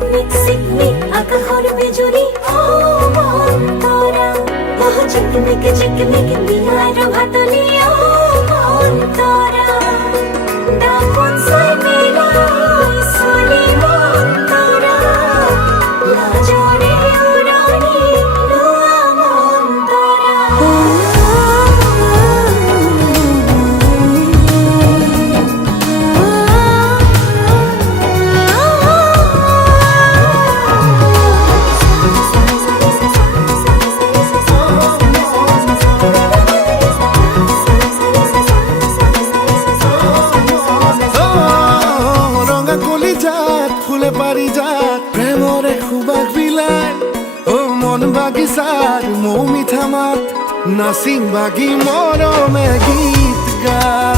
চিকমিক চিকমিক আকাশৰ বিজুলী অ মন তৰা চিকমিক চিকমিক বিয়াৰ ভাতলি অ মন তৰা দাপোন চাই মেলাই চলি মন তৰা লাজৰে উৰণি লোৱা মন তৰা ফুলে পারি যাক প্রেমরে খুবাক বিলাই ও মন বাগিচার মৌ মিঠা মাত নাচিম বাগি মৰমে গীত গা